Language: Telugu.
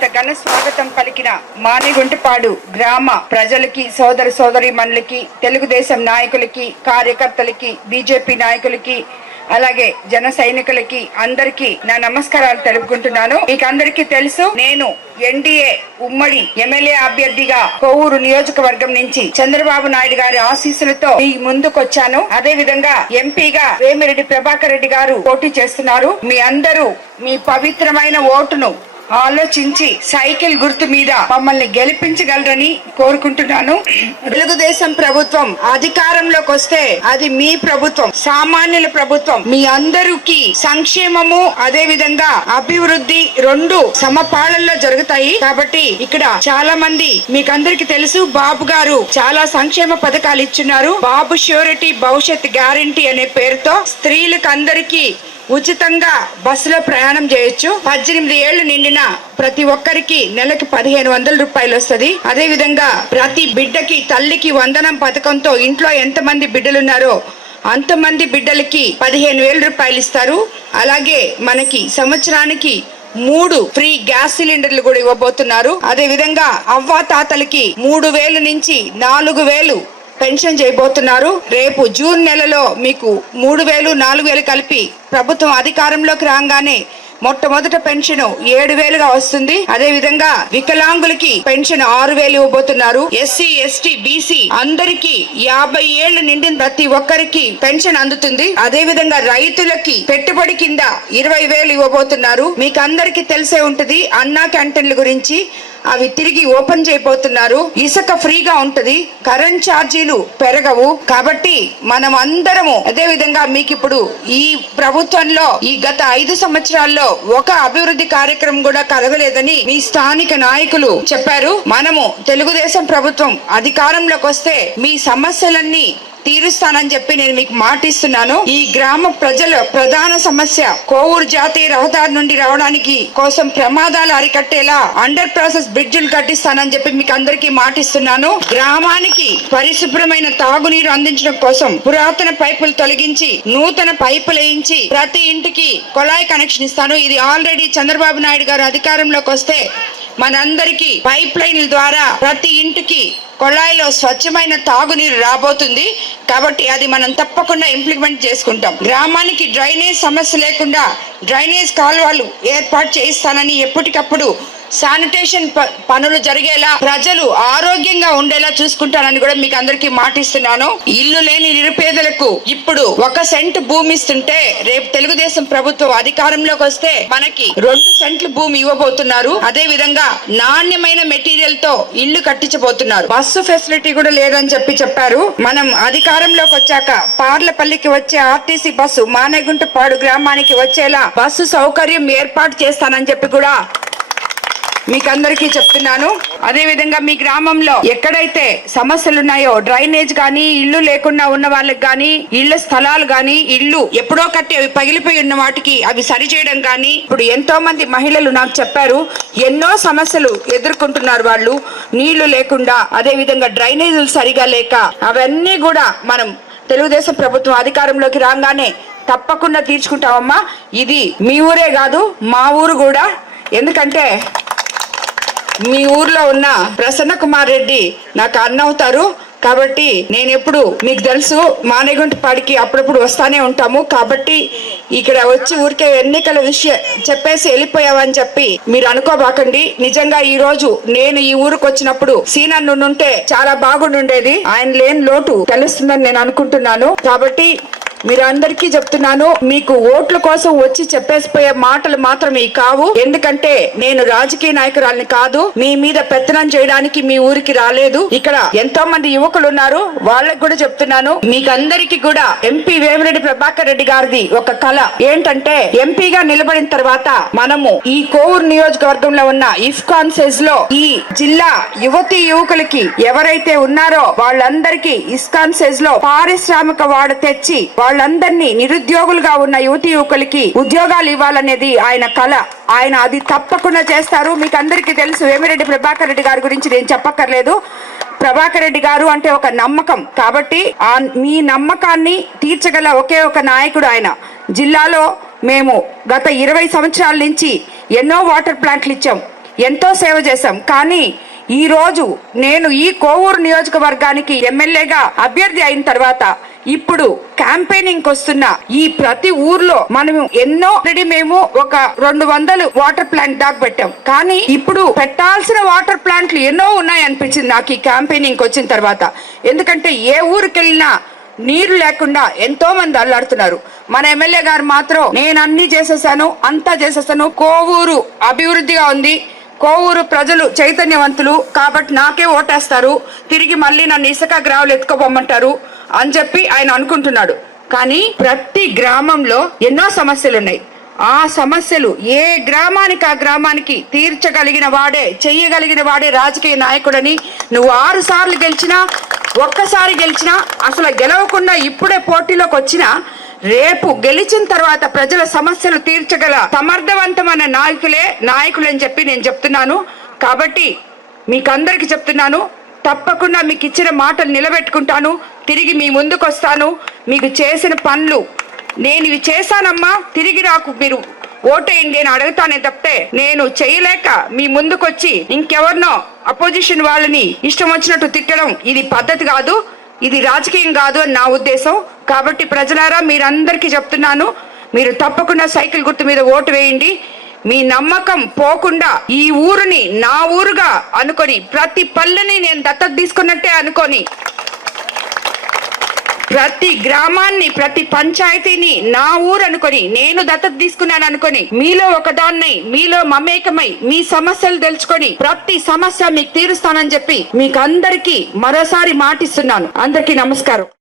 ఇంత ఘన స్వాగతం పలికిన మానిగుంటపాడు గ్రామ ప్రజలకి, సోదర సోదరీమణులకి, తెలుగుదేశం నాయకులకి, కార్యకర్తలకి, బీజేపీ నాయకులకి, అలాగే జన సైనికులకి అందరికీ నా నమస్కారాలు తెలుపుకుంటున్నాను. మీకు అందరికీ తెలుసు, నేను ఎన్డీఏ ఉమ్మడి ఎమ్మెల్యే అభ్యర్థిగా కొవ్వూరు నియోజకవర్గం నుంచి చంద్రబాబు నాయుడు గారి ఆశీస్సులతో మీ ముందుకొచ్చాను. అదే విధంగా ఎంపీగా వేమిరెడ్డి ప్రభాకర్ రెడ్డి గారు పోటీ చేస్తున్నారు. మీ అందరూ మీ పవిత్రమైన ఓటును ఆలోచించి సైకిల్ గుర్తు మీద మమ్మల్ని గెలిపించగలరని కోరుకుంటున్నాను. తెలుగుదేశం ప్రభుత్వం అధికారంలోకి వస్తే అది మీ ప్రభుత్వం, సామాన్యుల ప్రభుత్వం. మీ అందరికి సంక్షేమము అదే విధంగా అభివృద్ధి రెండు సమపాళల్లో జరుగుతాయి. కాబట్టి ఇక్కడ చాలా మంది మీకు అందరికి తెలుసు, బాబు గారు చాలా సంక్షేమ పథకాలు ఇచ్చున్నారు. బాబు ష్యూరిటీ భవిష్యత్ గ్యారంటీ అనే పేరుతో స్త్రీలకు అందరికీ ఉచితంగా బస్సులో ప్రయాణం చేయొచ్చు. 18 ఏళ్లు నిండిన ప్రతి ఒక్కరికి నెలకి 1500 రూపాయలు వస్తుంది. అదే విధంగా ప్రతి బిడ్డకి తల్లికి వందనం పథకంతో ఇంట్లో ఎంతమంది బిడ్డలున్నారో అంతమంది బిడ్డలకి 15,000 రూపాయలు ఇస్తారు. అలాగే మనకి సంవత్సరానికి 3 ఫ్రీ గ్యాస్ సిలిండర్లు కూడా ఇవ్వబోతున్నారు. అదే విధంగా అవ్వా తాతలకి 3,000 నుంచి 4,000 పెన్షన్ చేయబోతున్నారు. రేపు జూన్ నెలలో మీకు 3,000, 4,000 కలిపి ప్రభుత్వం అధికారంలోకి రాగానే మొట్టమొదట పెన్షన్ 7,000గా వస్తుంది. అదే విధంగా వికలాంగులకి పెన్షన్ 6,000 ఇవ్వబోతున్నారు. ఎస్సీ, ఎస్టీ, బీసీ అందరికి 50 ఏళ్లు నిండిన ప్రతి ఒక్కరికి పెన్షన్ అందుతుంది. అదే విధంగా రైతులకి పెట్టుబడి కింద 20,000 ఇవ్వబోతున్నారు. మీకు అందరికి తెలిసే ఉంటది అన్నా క్యాంటీన్ల గురించి. అవి తిరిగి ఓపెన్ చేయబోతున్నారు. ఇసుక ఫ్రీగా ఉంటది, కరెంట్ ఛార్జీలు పెరగవు. కాబట్టి మనం అందరము అదే విధంగా మీకు ఇప్పుడు ఈ ప్రభుత్వంలో ఈ గత 5 సంవత్సరాల్లో ఒక అభివృద్ధి కార్యక్రమం కూడా కలగలేదని మీ స్థానిక నాయకులు చెప్పారు. మనము తెలుగుదేశం ప్రభుత్వం అధికారంలోకి వస్తే మీ సమస్యలన్నీ తీరుస్తానని చెప్పి నేను మీకు మాటిస్తున్నాను. ఈ గ్రామ ప్రజల ప్రధాన సమస్య కోవూరు జాతీయ రహదారి నుండి రావడానికి కోసం ప్రమాదాలు అరికట్టేలా అండర్ ప్రాసెస్ బ్రిడ్జిలు కట్టిస్తానని చెప్పి మీకు అందరికీ మాటిస్తున్నాను. గ్రామానికి పరిశుభ్రమైన తాగునీరు అందించడం కోసం పురాతన పైపులు తొలగించి నూతన పైపులు వేయించి ప్రతి ఇంటికి కొళాయి కనెక్షన్ ఇస్తాను. ఇది ఆల్రెడీ చంద్రబాబు నాయుడు గారు అధికారంలోకి వస్తే మనందరికీ పైప్ లైన్ల ద్వారా ప్రతి ఇంటికి కొళాయిలో స్వచ్ఛమైన తాగునీరు రాబోతుంది. కాబట్టి అది మనం తప్పకుండా ఇంప్లిమెంట్ చేసుకుంటాం. గ్రామానికి డ్రైనేజ్ సమస్య లేకుండా డ్రైనేజ్ కాలువలు ఏర్పాటు చేయిస్తానని, ఎప్పటికప్పుడు శానిటేషన్ పనులు జరిగేలా ప్రజలు ఆరోగ్యంగా ఉండేలా చూసుకుంటానని కూడా మీకు అందరికీ మాటిస్తున్నాను. ఇల్లు లేని నిరుపేదలకు ఇప్పుడు 1 సెంట్ భూమి ఇస్తుంటే రేపు తెలుగుదేశం ప్రభుత్వం అధికారంలోకి వస్తే మనకి 2 సెంట్లు భూమి ఇవ్వబోతున్నారు. అదే విధంగా నాణ్యమైన మెటీరియల్ తో ఇల్లు కట్టించబోతున్నారు. బస్సు ఫెసిలిటీ కూడా లేదని చెప్పారు. మనం అధికారంలోకి వచ్చాక పార్లపల్లికి వచ్చే ఆర్టీసీ బస్సు మానేగుంటపాడు గ్రామానికి వచ్చేలా బస్సు సౌకర్యం ఏర్పాటు చేస్తానని చెప్పి కూడా మీకు అందరికీ చెప్తున్నాను. అదే విధంగా మీ గ్రామంలో ఎక్కడైతే సమస్యలు ఉన్నాయో డ్రైనేజ్ గానీ, ఇల్లు లేకుండా ఉన్న వాళ్ళకి గానీ, ఇళ్ల స్థలాలు గానీ, ఇల్లు ఎప్పుడో కట్టి అవి పగిలిపోయి ఉన్న వాటికి అవి సరిచేయడం గానీ, ఇప్పుడు ఎంతో మంది మహిళలు నాకు చెప్పారు ఎన్నో సమస్యలు ఎదుర్కొంటున్నారు వాళ్ళు, నీళ్లు లేకుండా, అదే విధంగా డ్రైనేజీలు సరిగా లేక. అవన్నీ కూడా మనం తెలుగుదేశం ప్రభుత్వం అధికారంలోకి రాగానే తప్పకుండా తీర్చుకుంటామమ్మా. ఇది మీ ఊరే కాదు, మా ఊరు కూడా. ఎందుకంటే మీ ఊర్లో ఉన్న ప్రసన్న కుమార్ రెడ్డి నాకు అన్న అవుతారు. కాబట్టి నేను ఎప్పుడు మీకు తెలుసు మానేగుంటపాడికి అప్పుడప్పుడు వస్తానే ఉంటాము. కాబట్టి ఇక్కడ వచ్చి ఊరికే ఎన్నికల విషయం చెప్పేసి వెళ్ళిపోయావని చెప్పి మీరు అనుకోబాకండి. నిజంగా ఈ రోజు నేను ఈ ఊరికి వచ్చినప్పుడు సీనన్ను ఉంటే చాలా బాగుండేది. ఆయన లేని లోటు తెలుస్తుందని నేను అనుకుంటున్నాను. కాబట్టి మీరు అందరికీ చెప్తున్నాను, మీకు ఓట్ల కోసం వచ్చి చెప్పేసిపోయే మాటలు మాత్రమే కావు. ఎందుకంటే నేను రాజకీయ నాయకురాలిని కాదు, మీ మీద పెత్తనం చేయడానికి మీ ఊరికి రాలేదు. ఇక్కడ ఎంతో మంది యువకులు ఉన్నారు, వాళ్ళకి కూడా చెప్తున్నాను. మీకందరికి కూడా ఎంపీ వేమిరెడ్డి ప్రభాకర్ రెడ్డి గారిది ఒక కళ ఏంటంటే, ఎంపీగా నిలబడిన తర్వాత మనము ఈ కోవూరు నియోజకవర్గంలో ఉన్న ఇస్కాన్ సెజ్ లో ఈ జిల్లా యువతీ యువకులకి ఎవరైతే ఉన్నారో వాళ్ళందరికీ ఇస్కాన్ సెజ్ లో పారిశ్రామిక వాడ తెచ్చి వాళ్ళందరినీ నిరుద్యోగులుగా ఉన్న యువతి యువకులకి ఉద్యోగాలు ఇవ్వాలనేది ఆయన కళ. ఆయన అది తప్పకుండా చేస్తారు. మీకు అందరికీ తెలుసు, వేమిరెడ్డి ప్రభాకర్ రెడ్డి గారి గురించి నేను చెప్పక్కర్లేదు. ప్రభాకర్ రెడ్డి గారు అంటే ఒక నమ్మకం. కాబట్టి మీ నమ్మకాన్ని తీర్చగల ఒకే ఒక నాయకుడు ఆయన. జిల్లాలో మేము గత 20 సంవత్సరాల నుంచి ఎన్నో వాటర్ ప్లాంట్లు ఇచ్చాం, ఎంతో సేవ చేశాం. కానీ ఈ రోజు నేను ఈ కోవూరు నియోజకవర్గానికి ఎమ్మెల్యేగా అభ్యర్థి అయిన తర్వాత ఇప్పుడు క్యాంపెయినింగ్ వస్తున్న ఈ ప్రతి ఊర్లో మనం ఎన్నో మేము ఒక 200 వాటర్ ప్లాంట్ దాకా పెట్టాం. కానీ ఇప్పుడు పెట్టాల్సిన వాటర్ ప్లాంట్లు ఎన్నో ఉన్నాయి అనిపించింది నాకు ఈ క్యాంపెయినింగ్ వచ్చిన తర్వాత. ఎందుకంటే ఏ ఊరికి వెళ్ళినా నీరు లేకుండా ఎంతో మంది అల్లాడుతున్నారు. మన ఎమ్మెల్యే గారు మాత్రం నేను అన్ని చేసేసాను, అంతా చేసేసాను, కోవూరు అభివృద్ధిగా ఉంది, కోవూరు ప్రజలు చైతన్యవంతులు కాబట్టి నాకే ఓటేస్తారు, తిరిగి మళ్ళీ నన్ను ఇసుక గ్రావులు ఎత్తుకోబొమ్మంటారు అని చెప్పి ఆయన అనుకుంటున్నాడు. కానీ ప్రతి గ్రామంలో ఎన్నో సమస్యలు ఉన్నాయి. ఆ సమస్యలు ఏ గ్రామానికి ఆ గ్రామానికి తీర్చగలిగిన వాడే, చెయ్యగలిగిన వాడే రాజకీయ నాయకుడని. నువ్వు 6 సార్లు గెలిచినా, ఒక్కసారి గెలిచినా, అసలు గెలవకుండా ఇప్పుడే పోటీలోకి వచ్చినా, రేపు గెలిచిన తర్వాత ప్రజల సమస్యలు తీర్చగల సమర్థవంతమైన నాయకులు అని చెప్పి నేను చెప్తున్నాను. కాబట్టి మీకందరికి చెప్తున్నాను, తప్పకుండా మీకు ఇచ్చిన మాటలు నిలబెట్టుకుంటాను, తిరిగి మీ ముందుకు వస్తాను. మీకు చేసిన పనులు నేను ఇవి చేశానమ్మా, తిరిగి నాకు మీరు ఓటేయండి అని అడుగుతానే తప్పితే నేను చేయలేక మీ ముందుకొచ్చి ఇంకెవరినో అపోజిషన్ వాళ్ళని ఇష్టం వచ్చినట్టు తిట్టడం ఇది పద్ధతి కాదు, ఇది రాజకీయం కాదు అని నా ఉద్దేశం. కాబట్టి ప్రజలారా మీరందరికీ చెప్తున్నాను, మీరు తప్పకుండా సైకిల్ గుర్తు మీద ఓటు వేయండి. మీ నమ్మకం పోకుండా ఈ ఊరుని నా ఊరుగా అనుకొని, ప్రతి పల్లెని నేను దత్తత తీసుకున్నట్టే అనుకొని, ప్రతి గ్రామాన్ని, ప్రతి పంచాయతీని నా ఊరు అనుకొని, నేను దత్తత తీసుకున్నాను అనుకొని, మీలో ఒకదాన్ని, మీలో మమేకమై మీ సమస్యలు తెలుసుకొని ప్రతి సమస్య మీకు తీరుస్తానని చెప్పి మీకు అందరికీ మరోసారి మాటిస్తున్నాను. అందరికీ నమస్కారం.